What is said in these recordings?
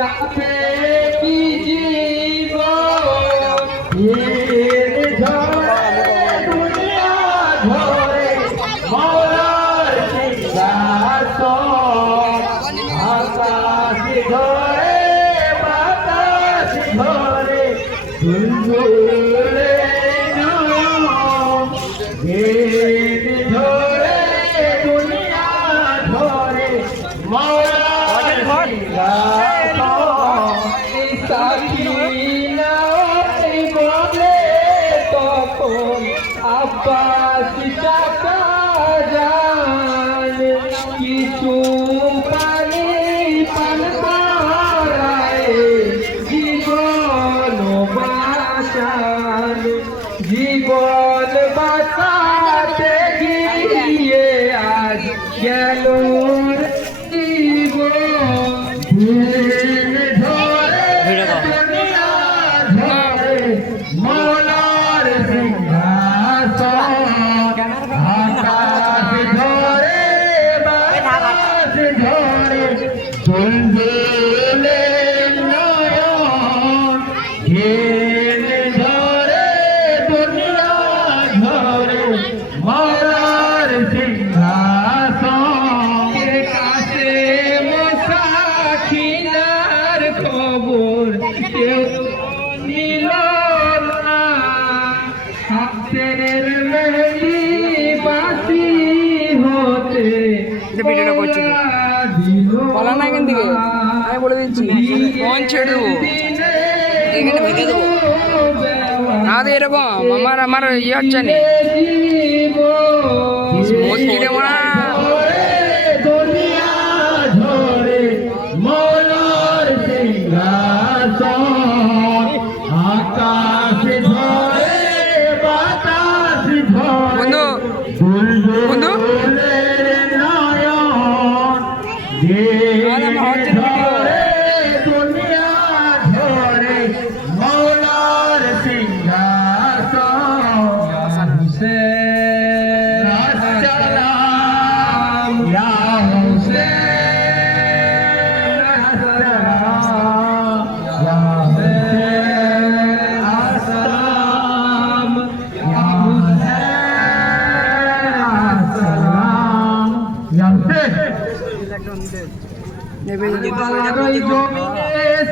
সাথে কি জীবন ঝরে দুনিয়া ঝরে মৌলার সিংহাসন আকাশ ঝরে বাতাস ঝরে দুলদুলে ঝরে দুনিয়া ঝরে মৌলার সাকিনা বলে তখন আব্বাস চাচা যান কিছু পানি পান করায় জীবন বাঁচান জীবন বাঁচাতে গিয়ে আজ গেল মৌলার সিংহাসন আকাশ ঝরে বাতাস ঝরে দুলদুলে নয়ন ঘেন ঝরে দুনিয়া ঝরে মৌলার সিংহাসন কাছে মোসাখিনার খবর কেউ নিল না হাতের মেহেদি বাসি হতে ভিডিওটা করছি বলা না এখান থেকে আমি বলে দিচ্ছি ফোন ছেড়ে দেবো এখানে ভেঙে দেবো না তো এরকম আমার ইয়ে হচ্ছে না মসজিদে মনে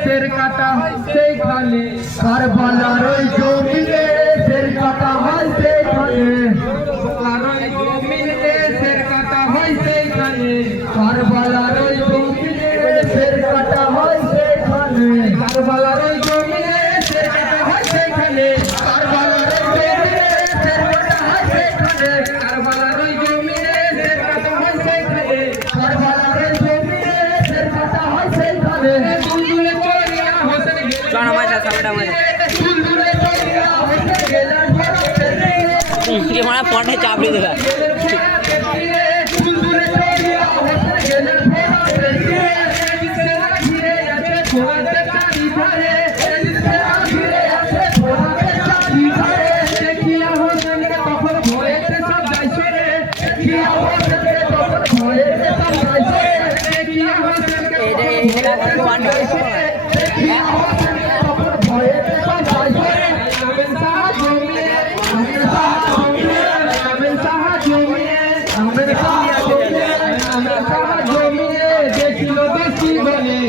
সের কাটা সেইখানে কারবালার ওই জমিনে সের কাটা হয় সেইখানে সের কাটা হয় সেইখানে কারবালার ওই জমিনে সের কাটা হয় সেইখানে কারবালার ওই জমিনে সের কাটা হয় সেইখানে কারবালার ওই জমিনে সের কাটা হয় সেইখানে কারবালার ওই জমিনে সের কাটা হয় সেইখানে কারবালার ওই জমিনে সের কাটা হয় সেইখানে দুলদুলে চলিয়া হোসেন গানা মাঝা সাবটা মাঝা দুলদুলে চলিয়া হোসেন গেলাম ये हमारा पढ़ने चाबड़ी देगा দুলদুলে চলিয়া হোসেন গেলাম ঘিরে আছে ঘোড়াতে চারি ধারে ঘিরে আছে ঘোড়াতে চারি ধারে দেখিয়া হোসেনকে তখন ভয়েতে সব যাইছে রে দেখিয়া হোসেনকে তখন ভয়েতে সব যাইছে দেখিয়া হোসেনকে দেখিয়া হোসেনকে তখন ভয়েতে সব যাইছে আমেন সাহা জমিয়ে আমেন সাহা জমিয়ে আমেন সাহা জমিয়ে আমেন সাহা জমিয়ে আমেন সাহা জমিয়ে দেখিল দেশি বলে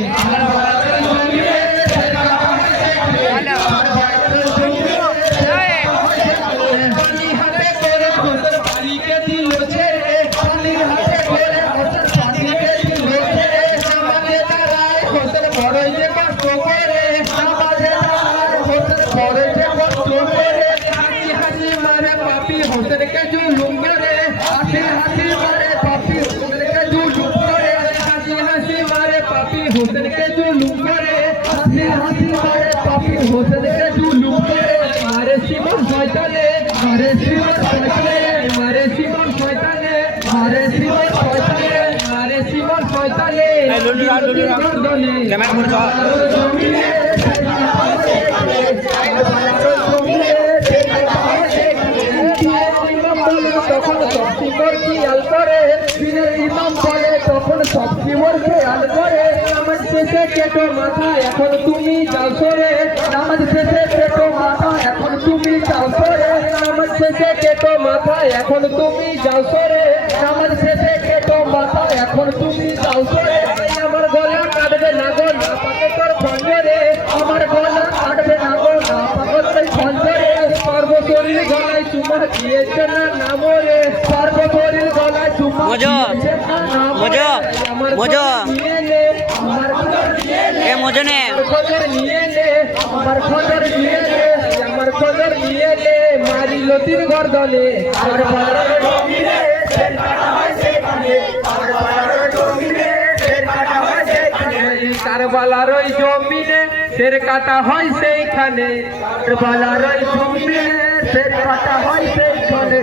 হোসেন কে জুলুম করে হাসি হাসি মারে পাপি হোসেন কে জুলুম করে হাসি হাসি মারে পাপি হোসেন কে জুলুম করে হাসি হাসি মারে পাপি হোসেন কে জুলুম করে মারে শিবন শয়তানে মারে শিবন শয়তানে মারে শিবন শয়তানে মারে শিবন শয়তানে মারে শিবন শয়তানে ক্যামেরা করে তখন সবসময় খেয়াল করে দিনের ইমাম বলে তখন সবসময় খেয়াল করে আমার শেষে কেটো মাথা এখন তুমি যাও সরে নামাজ শেষে কেটো মাথা এখন তুমি যাও সরে নামাজ শেষে কেটো মাথা এখন তুমি যাও সরে নামাজ শেষে কেটো মাথা এখন তুমি যাও সরে আমার গলা কাটবে না গো না পাকে তোর খঞ্জরে আমার গলা কাটবে না গো না পাকে তোর খঞ্জরে সর্বশরীর গলায় চুমা দিয়েছে না নামরে সর্বশরীর গলায় চুমা দিয়েছে না নামরে আমার মজো নিয়ে নে আমার খবর নিয়ে নে এ মজো নে খবর নিয়ে নে আমার খবর নিয়ে নে আমার খবর নিয়ে নে মারি লতির গর্দনে আর বাড়ার জমিনে সের কাটা হয় সেখানে আর বাড়ার জমিনে সের কাটা হয় সেখানে কারবালার ওই জমিনে সের কাটা হয় সেইখানে কারবালার ওই জমিনে সের কাটা হয় সেইখানে